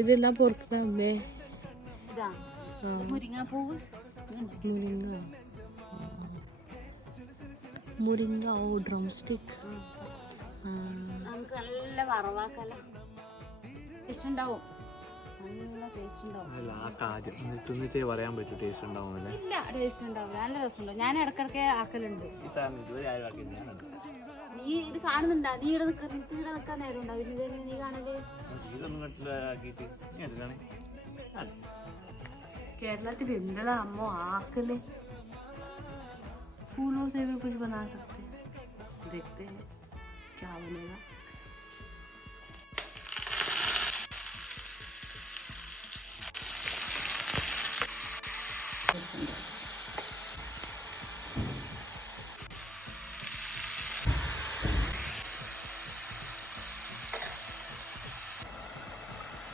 ഇതെല്ലാം പൊറുക്കുന്ന അമ്മേ. മുരിങ്ങാപ്പൂവ്, മുരിങ്ങ. ഓ, ഡ്രം സ്റ്റിക്ക്. നമുക്ക് നല്ല വറവാക്കല. ടേസ്റ്റ് ഉണ്ടാവും, നല്ല ടേസ്റ്റ് ഉണ്ടാവും. പറയാൻ പറ്റും ടേസ്റ്റ് ഉണ്ടാവുന്നില്ല. ഇല്ല, ടേസ്റ്റ് ഉണ്ടാവില്ല, നല്ല രസമുണ്ടാവും. ഞാൻ ഇടക്കിടക്ക് ആക്കലുണ്ട്. നീ ഇത് കാണുന്നുണ്ടാ? നീ ഇവിടെ നിൽക്കാൻ നേരം ഉണ്ടാവില്ല. നീ കാണല് केरला इंदला अम्मो आकले फूलों से भी कुछ बना सकते हैं। देखते हैं क्या बनेगा।